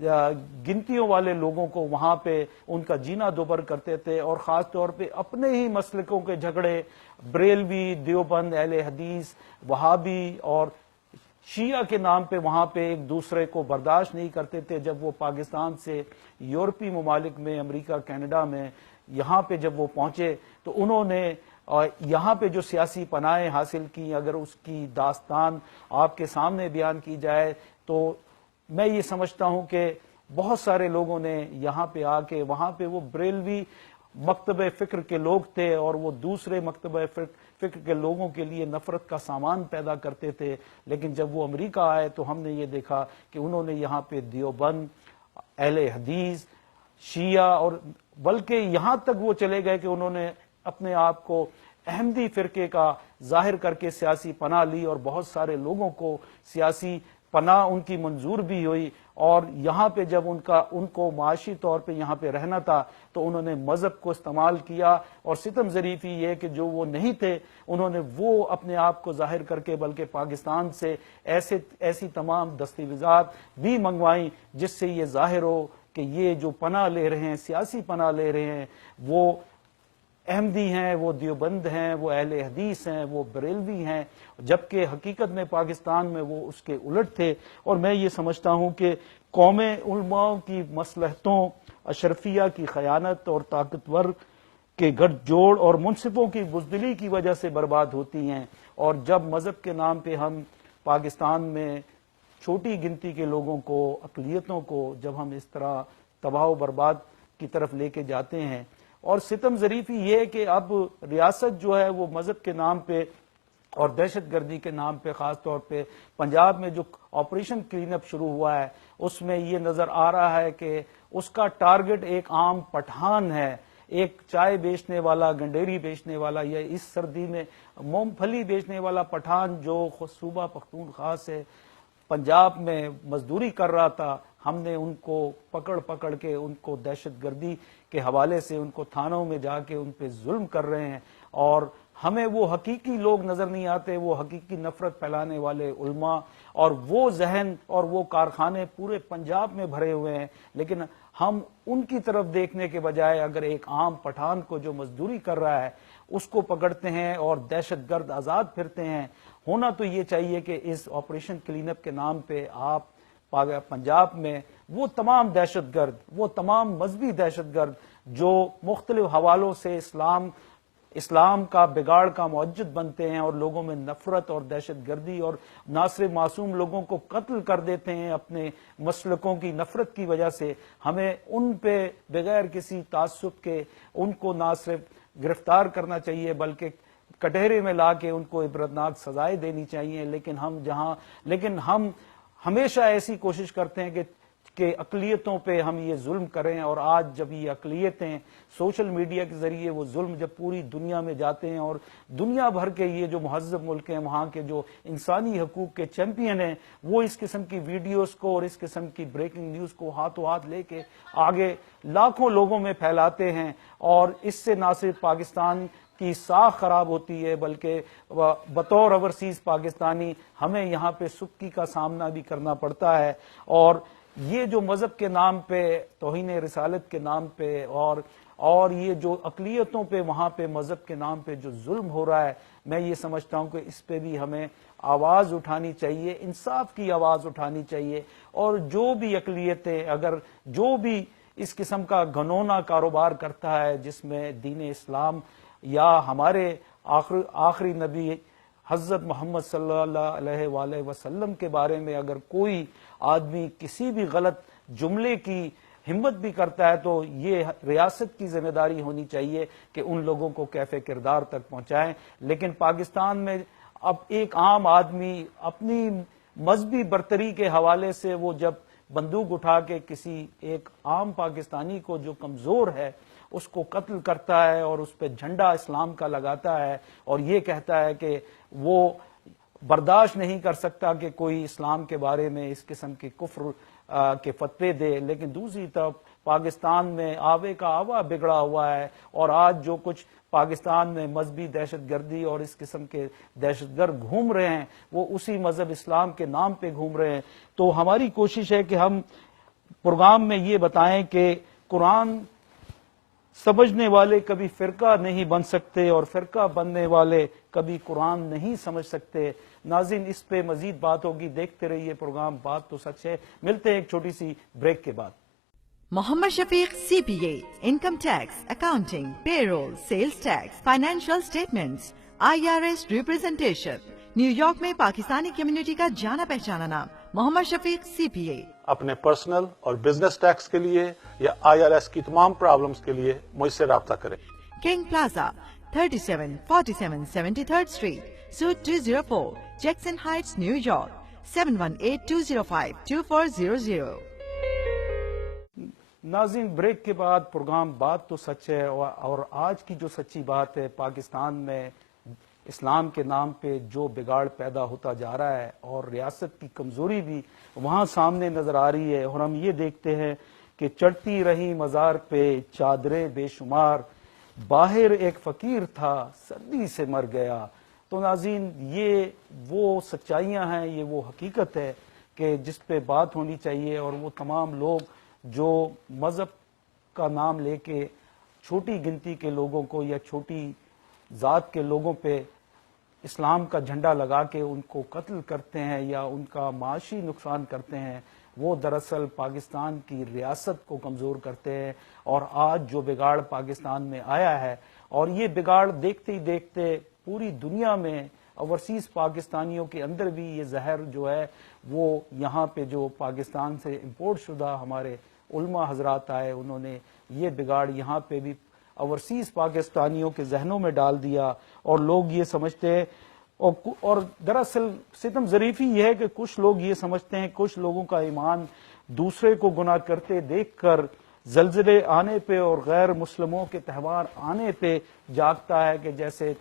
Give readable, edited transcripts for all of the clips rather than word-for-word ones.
گنتیوں والے لوگوں کو وہاں پہ ان کا جینا دوبر کرتے تھے، اور خاص طور پہ اپنے ہی مسلکوں کے جھگڑے، بریلوی، دیوبند، اہل حدیث، وہابی اور شیعہ کے نام پہ وہاں پہ ایک دوسرے کو برداشت نہیں کرتے تھے۔ جب وہ پاکستان سے یورپی ممالک میں، امریکہ، کینیڈا میں یہاں پہ جب وہ پہنچے تو انہوں نے یہاں پہ جو سیاسی پناہیں حاصل کی، اگر اس کی داستان آپ کے سامنے بیان کی جائے تو میں یہ سمجھتا ہوں کہ بہت سارے لوگوں نے یہاں پہ آ کے وہاں پہ وہ بریلوی مکتبہ فکر کے لوگ تھے اور وہ دوسرے مکتبہ فکر کے لوگوں کے لیے نفرت کا سامان پیدا کرتے تھے، لیکن جب وہ امریکہ آئے تو ہم نے یہ دیکھا کہ انہوں نے یہاں پہ دیوبند، اہل حدیث، شیعہ اور بلکہ یہاں تک وہ چلے گئے کہ انہوں نے اپنے آپ کو احمدی فرقے کا ظاہر کر کے سیاسی پناہ لی، اور بہت سارے لوگوں کو سیاسی پناہ ان کی منظور بھی ہوئی، اور یہاں پہ جب ان کو معاشی طور پہ یہاں پہ رہنا تھا تو انہوں نے مذہب کو استعمال کیا، اور ستم ظریفی یہ کہ جو وہ نہیں تھے انہوں نے وہ اپنے آپ کو ظاہر کر کے بلکہ پاکستان سے ایسی تمام دستاویزات بھی منگوائیں جس سے یہ ظاہر ہو کہ یہ جو پناہ لے رہے ہیں، سیاسی پناہ لے رہے ہیں، وہ احمدی ہیں، وہ دیوبند ہیں، وہ اہل حدیث ہیں، وہ بریلوی ہیں، جبکہ حقیقت میں پاکستان میں وہ اس کے الٹ تھے۔ اور میں یہ سمجھتا ہوں کہ قومیں علماء کی مصلحتوں، اشرفیہ کی خیانت اور طاقتور کے گٹھ جوڑ اور منصفوں کی بزدلی کی وجہ سے برباد ہوتی ہیں، اور جب مذہب کے نام پہ ہم پاکستان میں چھوٹی گنتی کے لوگوں کو، اقلیتوں کو جب ہم اس طرح تباہ و برباد کی طرف لے کے جاتے ہیں، اور ستم ظریفی یہ کہ اب ریاست جو ہے وہ مذہب کے نام پہ اور دہشت گردی کے نام پہ، خاص طور پہ پنجاب میں جو آپریشن کلین اپ شروع ہوا ہے اس میں یہ نظر آ رہا ہے کہ اس کا ٹارگٹ ایک عام پٹھان ہے، ایک چائے بیچنے والا، گنڈیری بیچنے والا، یا اس سردی میں مونگ پھلی بیچنے والا پٹھان جو صوبہ پختونخوا سے پنجاب میں مزدوری کر رہا تھا۔ ہم نے ان کو پکڑ کے ان کو دہشت گردی کے حوالے سے ان کو تھانوں میں جا کے ان پہ ظلم کر رہے ہیں، اور ہمیں وہ حقیقی لوگ نظر نہیں آتے، وہ حقیقی نفرت پھیلانے والے علماء اور وہ ذہن اور وہ کارخانے پورے پنجاب میں بھرے ہوئے ہیں، لیکن ہم ان کی طرف دیکھنے کے بجائے اگر ایک عام پٹھان کو جو مزدوری کر رہا ہے اس کو پکڑتے ہیں اور دہشت گرد آزاد پھرتے ہیں۔ ہونا تو یہ چاہیے کہ اس آپریشن کلین اپ کے نام پہ آپ پنجاب میں وہ تمام دہشت گرد، وہ تمام مذہبی دہشت گرد جو مختلف حوالوں سے اسلام کا بگاڑ کا معجد بنتے ہیں اور لوگوں میں نفرت اور دہشت گردی اور نہ صرف معصوم لوگوں کو قتل کر دیتے ہیں اپنے مسلکوں کی نفرت کی وجہ سے، ہمیں ان پہ بغیر کسی تعصب کے ان کو نہ صرف گرفتار کرنا چاہیے بلکہ کٹہرے میں لا کے ان کو عبرتناک سزائیں دینی چاہیے۔ لیکن ہم ہمیشہ ایسی کوشش کرتے ہیں کہ اقلیتوں پہ ہم یہ ظلم کریں، اور آج جب یہ اقلیتیں سوشل میڈیا کے ذریعے وہ ظلم جب پوری دنیا میں جاتے ہیں اور دنیا بھر کے یہ جو مہذب ملک ہیں وہاں کے جو انسانی حقوق کے چیمپئن ہیں وہ اس قسم کی ویڈیوز کو اور اس قسم کی بریکنگ نیوز کو ہاتھوں ہاتھ لے کے آگے لاکھوں لوگوں میں پھیلاتے ہیں، اور اس سے نہ صرف پاکستان کی ساکھ خراب ہوتی ہے بلکہ بطور اوورسیز پاکستانی ہمیں یہاں پہ سکی کا سامنا بھی کرنا پڑتا ہے۔ اور یہ جو مذہب کے نام پہ، توہین رسالت کے نام پہ اور یہ جو اقلیتوں پہ وہاں پہ مذہب کے نام پہ جو ظلم ہو رہا ہے، میں یہ سمجھتا ہوں کہ اس پہ بھی ہمیں آواز اٹھانی چاہیے، انصاف کی آواز اٹھانی چاہیے، اور جو بھی اقلیتیں اگر جو بھی اس قسم کا گھنونا کاروبار کرتا ہے جس میں دین اسلام یا ہمارے آخری نبی حضرت محمد صلی اللہ علیہ وآلہ وسلم کے بارے میں اگر کوئی آدمی کسی بھی غلط جملے کی ہمت بھی کرتا ہے تو یہ ریاست کی ذمہ داری ہونی چاہیے کہ ان لوگوں کو کیف کردار تک پہنچائیں۔ لیکن پاکستان میں اب ایک عام آدمی اپنی مذہبی برتری کے حوالے سے وہ جب بندوق اٹھا کے کسی ایک عام پاکستانی کو جو کمزور ہے اس کو قتل کرتا ہے اور اس پہ جھنڈا اسلام کا لگاتا ہے اور یہ کہتا ہے کہ وہ برداشت نہیں کر سکتا کہ کوئی اسلام کے بارے میں اس قسم کے کفر کے فتوے دے، لیکن دوسری طرف پاکستان میں آوے کا آوا بگڑا ہوا ہے، اور آج جو کچھ پاکستان میں مذہبی دہشت گردی اور اس قسم کے دہشت گرد گھوم رہے ہیں وہ اسی مذہب اسلام کے نام پہ گھوم رہے ہیں۔ تو ہماری کوشش ہے کہ ہم پروگرام میں یہ بتائیں کہ قرآن سمجھنے والے کبھی فرقہ نہیں بن سکتے اور فرقہ بننے والے کبھی قرآن نہیں سمجھ سکتے. ناظرین اس پہ مزید بات ہوگی، دیکھتے رہیے پروگرام بات تو سچ ہے. ملتے ہیں ایک چھوٹی سی بریک کے بعد. Muhammad Shafiq CPA, income tax, accounting, payroll, sales tax, financial statements, IRS representation. New York میں پاکستانی کمیونٹی کا جانا پہچانا نام محمد شفیق CPA. اپنے پرسنل اور بزنس ٹیکس کے لیے یا IRS کی تمام پرابلمز کے لیے مجھ سے رابطہ کریں. King plaza 3747 73rd Street, Suite 204, Jackson Heights, New York 718-205-2400. ناظرین بریک کے بعد پروگرام بات تو سچ ہے، اور آج کی جو سچی بات ہے، پاکستان میں اسلام کے نام پہ جو بگاڑ پیدا ہوتا جا رہا ہے اور ریاست کی کمزوری بھی وہاں سامنے نظر آ رہی ہے. اور ہم یہ دیکھتے ہیں کہ چڑھتی رہی مزار پہ چادریں بے شمار، باہر ایک فقیر تھا سردی سے مر گیا. تو ناظرین یہ وہ سچائیاں ہیں، یہ وہ حقیقت ہے کہ جس پہ بات ہونی چاہیے. اور وہ تمام لوگ جو مذہب کا نام لے کے چھوٹی گنتی کے لوگوں کو یا چھوٹی ذات کے لوگوں پہ اسلام کا جھنڈا لگا کے ان کو قتل کرتے ہیں یا ان کا معاشی نقصان کرتے ہیں، وہ دراصل پاکستان کی ریاست کو کمزور کرتے ہیں. اور آج جو بگاڑ پاکستان میں آیا ہے، اور یہ بگاڑ دیکھتے ہی دیکھتے پوری دنیا میں اوورسیز پاکستانیوں کے اندر بھی یہ زہر جو ہے وہ یہاں پہ جو پاکستان سے امپورٹ شدہ ہمارے علماء حضرات آئے، انہوں نے یہ بگاڑ یہاں پہ بھی اوورسیز پاکستانیوں کے ذہنوں میں ڈال دیا. اور لوگ یہ سمجھتے ہیں، اور دراصل ستم ظریفی یہ ہے کہ کچھ لوگ یہ سمجھتے ہیں، کچھ لوگوں کا ایمان دوسرے کو گناہ کرتے دیکھ کر زلزلے آنے پہ اور غیر مسلموں کے تہوار آنے پہ جاگتا ہے، کہ جیسے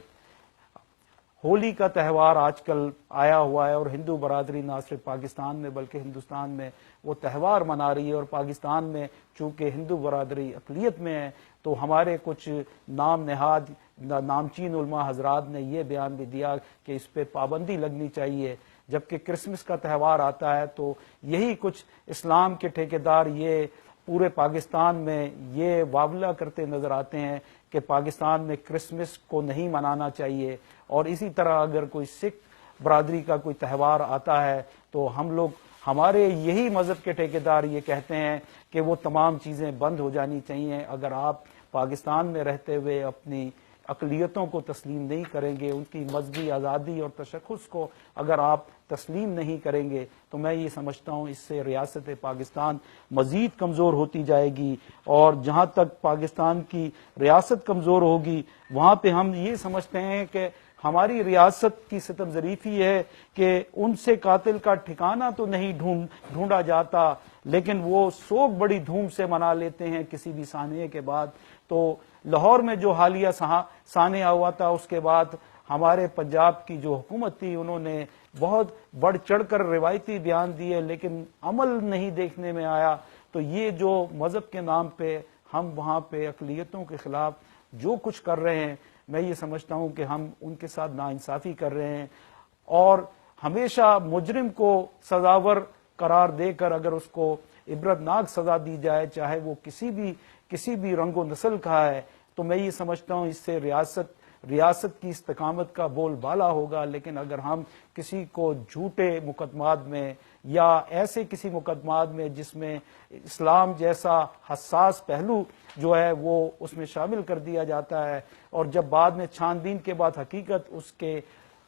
ہولی کا تہوار آج کل آیا ہوا ہے اور ہندو برادری نہ صرف پاکستان میں بلکہ ہندوستان میں وہ تہوار منا رہی ہے. اور پاکستان میں چونکہ ہندو برادری اقلیت میں ہے تو ہمارے کچھ نام نہاد نامچین علماء حضرات نے یہ بیان بھی دیا کہ اس پہ پابندی لگنی چاہیے. جبکہ کرسمس کا تہوار آتا ہے تو یہی کچھ اسلام کے ٹھیکیدار یہ پورے پاکستان میں یہ واولہ کرتے نظر آتے ہیں کہ پاکستان میں کرسمس کو نہیں منانا چاہیے. اور اسی طرح اگر کوئی سکھ برادری کا کوئی تہوار آتا ہے تو ہم لوگ، ہمارے یہی مذہب کے ٹھیکیدار یہ کہتے ہیں کہ وہ تمام چیزیں بند ہو جانی چاہیے. اگر آپ پاکستان میں رہتے ہوئے اپنی اقلیتوں کو تسلیم نہیں کریں گے، ان کی مذہبی آزادی اور تشخص کو اگر آپ تسلیم نہیں کریں گے، تو میں یہ سمجھتا ہوں اس سے ریاست پاکستان مزید کمزور ہوتی جائے گی. اور جہاں تک پاکستان کی ریاست کمزور ہوگی وہاں پہ ہم یہ سمجھتے ہیں کہ ہماری ریاست کی ستم ظریفی ہے کہ ان سے قاتل کا ٹھکانہ تو نہیں ڈھونڈا جاتا، لیکن وہ سوگ بڑی دھوم سے منا لیتے ہیں کسی بھی سانحے کے بعد. تو لاہور میں جو حالیہ سانحہ ہوا تھا، اس کے بعد ہمارے پنجاب کی جو حکومت تھی انہوں نے بہت بڑھ چڑھ کر روایتی بیان دیے، لیکن عمل نہیں دیکھنے میں آیا. تو یہ جو مذہب کے نام پہ ہم وہاں پہ اقلیتوں کے خلاف جو کچھ کر رہے ہیں، میں یہ سمجھتا ہوں کہ ہم ان کے ساتھ ناانصافی کر رہے ہیں. اور ہمیشہ مجرم کو سزاور قرار دے کر اگر اس کو عبرتناک سزا دی جائے، چاہے وہ کسی بھی رنگ و نسل کا ہے، تو میں یہ سمجھتا ہوں اس سے ریاست کی استقامت کا بول بالا ہوگا. لیکن اگر ہم کسی کو جھوٹے مقدمات میں یا ایسے کسی مقدمات میں جس میں اسلام جیسا حساس پہلو جو ہے وہ اس میں شامل کر دیا جاتا ہے، اور جب بعد میں چھان بین کے بعد حقیقت اس کے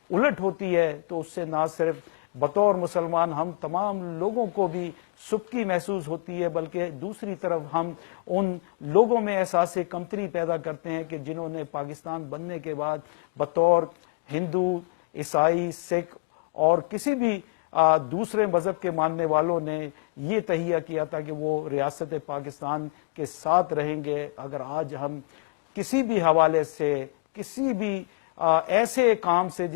الٹ ہوتی ہے، تو اس سے نہ صرف بطور مسلمان ہم تمام لوگوں کو بھی سبکی محسوس ہوتی ہے، بلکہ دوسری طرف ہم ان لوگوں میں احساس کمتری پیدا کرتے ہیں کہ جنہوں نے پاکستان بننے کے بعد بطور ہندو، عیسائی، سکھ اور کسی بھی دوسرے مذہب کے ماننے والوں نے یہ تہیہ کیا تھا کہ وہ ریاست پاکستان کے ساتھ رہیں گے. اگر آج ہم کسی بھی حوالے سے کسی بھی ایسے کام سے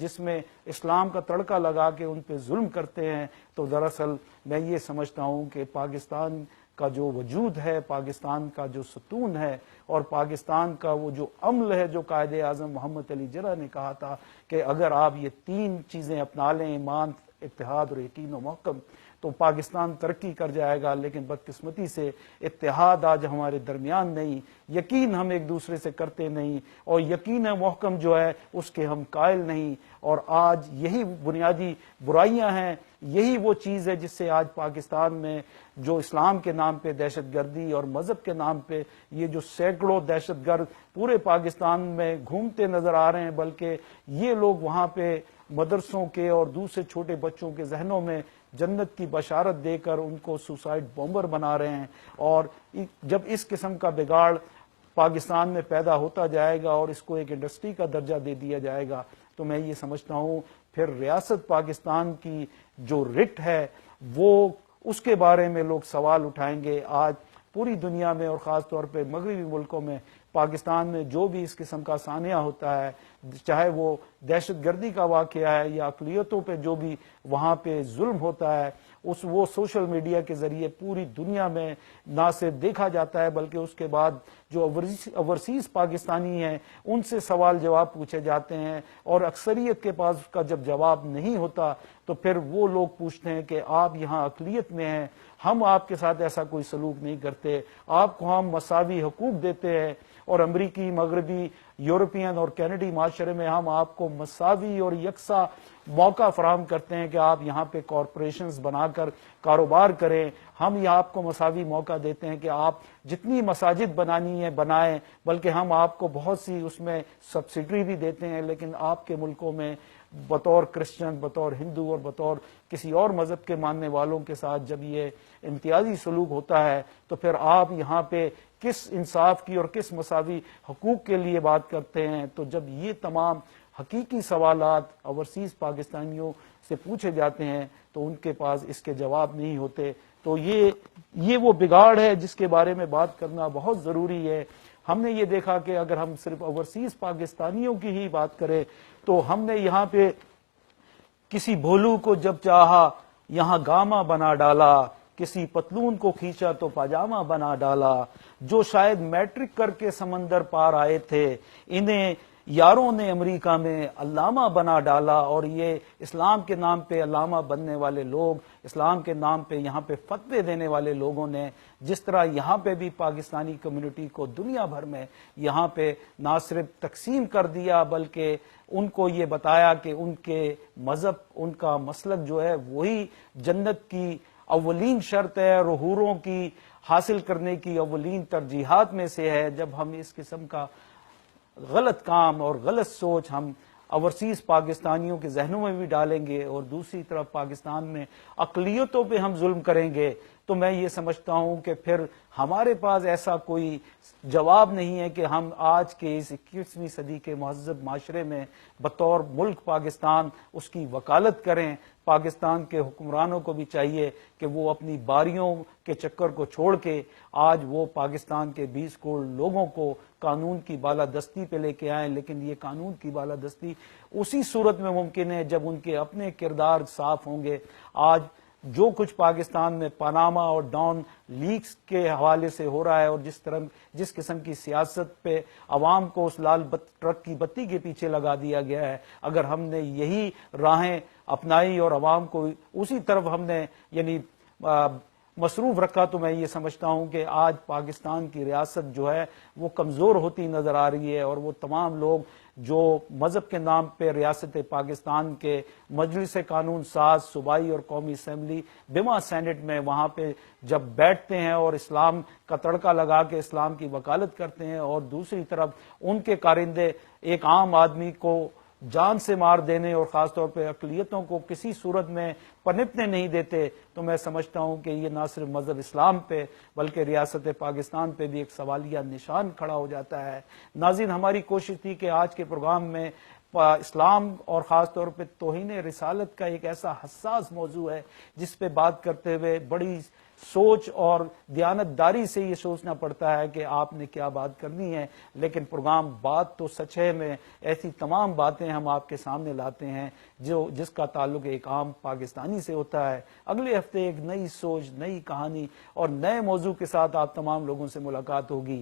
جس میں اسلام کا تڑکا لگا کے ان پہ ظلم کرتے ہیں، تو دراصل میں یہ سمجھتا ہوں کہ پاکستان کا جو وجود ہے، پاکستان کا جو ستون ہے اور پاکستان کا وہ جو عمل ہے جو قائد اعظم محمد علی جناح نے کہا تھا کہ اگر آپ یہ تین چیزیں اپنا لیں، ایمان، اتحاد اور یقین و محکم، تو پاکستان ترقی کر جائے گا، لیکن بدقسمتی سے اتحاد آج ہمارے درمیان نہیں، یقین ہم ایک دوسرے سے کرتے نہیں، اور یقین محکم جو ہے اس کے ہم قائل نہیں، اور آج یہی بنیادی برائیاں ہیں، یہی وہ چیز ہے جس سے آج پاکستان میں جو اسلام کے نام پہ دہشت گردی اور مذہب کے نام پہ یہ جو سینکڑوں دہشت گرد پورے پاکستان میں گھومتے نظر آ رہے ہیں، بلکہ یہ لوگ وہاں پہ مدرسوں کے اور دوسرے چھوٹے بچوں کے ذہنوں میں جنت کی بشارت دے کر ان کو سوسائڈ بومبر بنا رہے ہیں، اور جب اس قسم کا بگاڑ پاکستان میں پیدا ہوتا جائے گا اور اس کو ایک انڈسٹری کا درجہ دے دیا جائے گا، تو میں یہ سمجھتا ہوں پھر ریاست پاکستان کی جو رٹ ہے وہ اس کے بارے میں لوگ سوال اٹھائیں گے۔ آج پوری دنیا میں اور خاص طور پہ مغربی ملکوں میں پاکستان میں جو بھی اس قسم کا سانحہ ہوتا ہے، چاہے وہ دہشت گردی کا واقعہ ہے یا اقلیتوں پہ جو بھی وہاں پہ ظلم ہوتا ہے، وہ سوشل میڈیا کے ذریعے پوری دنیا میں نہ صرف دیکھا جاتا ہے، بلکہ اس کے بعد جو اوورسیز پاکستانی ہیں ان سے سوال جواب پوچھے جاتے ہیں، اور اکثریت کے پاس اس کا جب جواب نہیں ہوتا تو پھر وہ لوگ پوچھتے ہیں کہ آپ یہاں اقلیت میں ہیں، ہم آپ کے ساتھ ایسا کوئی سلوک نہیں کرتے، آپ کو ہم مساوی حقوق دیتے ہیں، اور امریکی، مغربی، یورپین اور کینیڈی معاشرے میں ہم آپ کو مساوی اور یکساں موقع فراہم کرتے ہیں کہ آپ یہاں پہ کارپوریشنز بنا کر کاروبار کریں، ہم یہ آپ کو مساوی موقع دیتے ہیں کہ آپ جتنی مساجد بنانی ہے بنائیں، بلکہ ہم آپ کو بہت سی اس میں سبسڈری بھی دیتے ہیں، لیکن آپ کے ملکوں میں بطور کرسچن، بطور ہندو اور بطور کسی اور مذہب کے ماننے والوں کے ساتھ جب یہ امتیازی سلوک ہوتا ہے تو پھر آپ یہاں پہ کس انصاف کی اور کس مساوی حقوق کے لیے بات کرتے ہیں؟ تو جب یہ تمام حقیقی سوالات اوورسیز پاکستانیوں سے پوچھے جاتے ہیں تو ان کے پاس اس کے جواب نہیں ہوتے۔ تو یہ وہ بگاڑ ہے جس کے بارے میں بات کرنا بہت ضروری ہے۔ ہم نے یہ دیکھا کہ اگر ہم صرف اوورسیز پاکستانیوں کی ہی بات کریں تو ہم نے یہاں پہ کسی بھولو کو جب چاہا یہاں گاما بنا ڈالا، کسی پتلون کو کھینچا تو پاجامہ بنا ڈالا، جو شاید میٹرک کر کے سمندر پار آئے تھے انہیں یاروں نے امریکہ میں علامہ بنا ڈالا، اور یہ اسلام کے نام پہ علامہ بننے والے لوگ، اسلام کے نام پہ یہاں پہ فتوے دینے والے لوگوں نے جس طرح یہاں پہ بھی پاکستانی کمیونٹی کو دنیا بھر میں یہاں پہ نہ صرف تقسیم کر دیا بلکہ ان کو یہ بتایا کہ ان کے مذہب، ان کا مسلک جو ہے وہی جنت کی اولین شرط ہے اور حوروں کی حاصل کرنے کی اولین ترجیحات میں سے ہے۔ جب ہم اس قسم کا غلط کام اور غلط سوچ ہم اوورسیز پاکستانیوں کے ذہنوں میں بھی ڈالیں گے اور دوسری طرف پاکستان میں اقلیتوں پہ ہم ظلم کریں گے، تو میں یہ سمجھتا ہوں کہ پھر ہمارے پاس ایسا کوئی جواب نہیں ہے کہ ہم آج کے اس 21ویں صدی کے مہذب معاشرے میں بطور ملک پاکستان اس کی وکالت کریں۔ پاکستان کے حکمرانوں کو بھی چاہیے کہ وہ اپنی باریوں کے چکر کو چھوڑ کے آج وہ پاکستان کے 20 کروڑ لوگوں کو قانون کی بالادستی پہ لے کے آئیں، لیکن یہ قانون کی بالادستی اسی صورت میں ممکن ہے جب ان کے اپنے کردار صاف ہوں گے۔ آج جو کچھ پاکستان میں پاناما اور ڈان لیکس کے حوالے سے ہو رہا ہے اور جس قسم کی سیاست پہ عوام کو اس لال ٹرک کی بتی کے پیچھے لگا دیا گیا ہے، اگر ہم نے یہی راہیں اپنائی اور عوام کو اسی طرف ہم نے یعنی مصروف رکھا تو میں یہ سمجھتا ہوں کہ آج پاکستان کی ریاست جو ہے وہ کمزور ہوتی نظر آ رہی ہے، اور وہ تمام لوگ جو مذہب کے نام پہ ریاست پاکستان کے مجلس قانون ساز، صوبائی اور قومی اسمبلی بما سینٹ میں وہاں پہ جب بیٹھتے ہیں اور اسلام کا تڑکا لگا کے اسلام کی وکالت کرتے ہیں، اور دوسری طرف ان کے کارندے ایک عام آدمی کو جان سے مار دینے اور خاص طور پہ اقلیتوں کو کسی صورت میں پنپنے نہیں دیتے، تو میں سمجھتا ہوں کہ یہ نہ صرف مذہب اسلام پہ بلکہ ریاست پاکستان پہ بھی ایک سوالیہ نشان کھڑا ہو جاتا ہے۔ ناظرین، ہماری کوشش تھی کہ آج کے پروگرام میں اسلام اور خاص طور پہ توہین رسالت کا ایک ایسا حساس موضوع ہے جس پہ بات کرتے ہوئے بڑی سوچ اور دیانتداری سے یہ سوچنا پڑتا ہے کہ آپ نے کیا بات کرنی ہے، لیکن پروگرام بات تو سچ ہے میں ایسی تمام باتیں ہم آپ کے سامنے لاتے ہیں جس کا تعلق ایک عام پاکستانی سے ہوتا ہے۔ اگلے ہفتے ایک نئی سوچ، نئی کہانی اور نئے موضوع کے ساتھ آپ تمام لوگوں سے ملاقات ہوگی۔